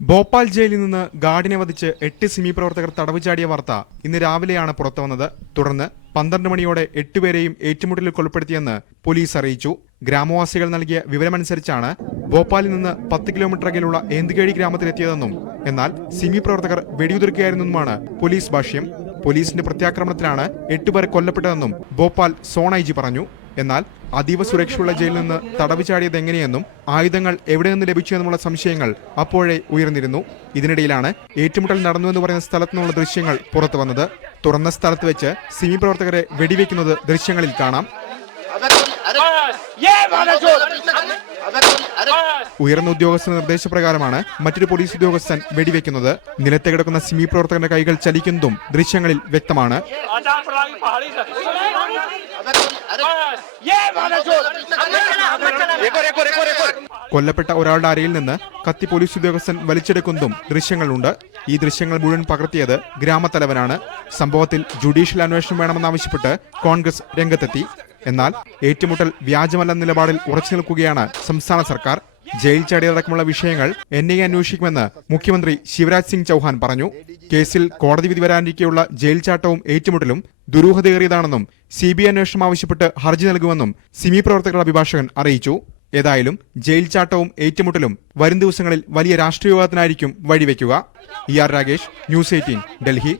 ഭോപ്പാൽ ജയിലിൽ നിന്ന് ഗാർഡിനെ വധിച്ച് 8 സിമി പ്രവർത്തകർ തടവ് ചാടിയ വാർത്ത ഇന്ന് രാവിലെയാണ് പുറത്തുവന്നത്. തുടർന്ന് 12 മണിയോടെ 8 പേരെയും ഏറ്റുമുട്ടലിൽ കൊലപ്പെടുത്തിയെന്ന് പോലീസ് അറിയിച്ചു. ഗ്രാമവാസികൾ നൽകിയ വിവരമനുസരിച്ചാണ് ഭോപ്പാലിൽ നിന്ന് 10 കിലോമീറ്റർ അകലെയുള്ള ഏന്തുകേഴി ഗ്രാമത്തിലെത്തിയതെന്നും എന്നാൽ സിമി പ്രവർത്തകർ വെടിയുതിർക്കുകയായിരുന്നെന്നുമാണ് പോലീസ് ഭാഷ്യം. പോലീസിന്റെ പ്രത്യാക്രമണത്തിലാണ് 8 പേർ കൊല്ലപ്പെട്ടതെന്നും ഭോപ്പാൽ സോൺ ഐ ജി പറഞ്ഞു. എന്നാൽ അതീവ സുരക്ഷയുള്ള ജയിലിൽ നിന്ന് തടവ് ചാടിയത് എങ്ങനെയെന്നും ആയുധങ്ങൾ എവിടെ നിന്ന് ലഭിച്ചു എന്നുമുള്ള സംശയങ്ങൾ അപ്പോഴേ ഉയർന്നിരുന്നു. ഇതിനിടയിലാണ് ഏറ്റുമുട്ടൽ നടന്നുവെന്ന് പറയുന്ന സ്ഥലത്തു നിന്നുള്ള ദൃശ്യങ്ങൾ പുറത്തു വന്നത്. തുറന്ന സ്ഥലത്ത് വെച്ച് സിമി പ്രവർത്തകരെ വെടിവെക്കുന്നത് ദൃശ്യങ്ങളിൽ കാണാം. ഉയർന്ന ഉദ്യോഗസ്ഥന്റെ നിർദ്ദേശപ്രകാരമാണ് മറ്റൊരു പോലീസ് ഉദ്യോഗസ്ഥൻ വെടിവെക്കുന്നത്. നിലത്ത് കിടക്കുന്ന സിമി പ്രവർത്തകന്റെ കൈകൾ ചലിക്കുന്നതും ദൃശ്യങ്ങളിൽ വ്യക്തമാണ്. കൊല്ലപ്പെട്ട ഒരാളുടെ അരയിൽ നിന്ന് കത്തി പോലീസ് ഉദ്യോഗസ്ഥൻ വലിച്ചെടുക്കുന്നതും ദൃശ്യങ്ങളുണ്ട്. ഈ ദൃശ്യങ്ങൾ മുഴുവൻ പകർത്തിയത് ഗ്രാമത്തലവനാണ്. സംഭവത്തിൽ ജുഡീഷ്യൽ അന്വേഷണം വേണമെന്നാവശ്യപ്പെട്ട് കോൺഗ്രസ് രംഗത്തെത്തി. എന്നാൽ ഏറ്റുമുട്ടൽ വ്യാജമല്ലെന്ന നിലപാടിൽ ഉറച്ചു നിൽക്കുകയാണ് സംസ്ഥാന സർക്കാർ. ജയിൽ ചാടിയതടക്കമുള്ള വിഷയങ്ങൾ NIA അന്വേഷിക്കുമെന്ന് മുഖ്യമന്ത്രി ശിവരാജ് സിംഗ് ചൌഹാൻ പറഞ്ഞു. കേസിൽ കോടതി വിധി വരാനിരിക്കെയുള്ള ജയിൽ ചാട്ടവും ഏറ്റുമുട്ടലും ദുരൂഹതയേറിയതാണെന്നും CBI അന്വേഷണം ആവശ്യപ്പെട്ട് ഹർജി നൽകുമെന്നും സിമി പ്രവർത്തകരുടെ അഭിഭാഷകൻ അറിയിച്ചു. ഏതായാലും ജയിൽ ചാട്ടവും ഏറ്റുമുട്ടലും വരും ദിവസങ്ങളിൽ വലിയ രാഷ്ട്രീയ വിവാദത്തിനായിരിക്കും വഴിവെക്കുക. ER Ragesh, News 18, Delhi.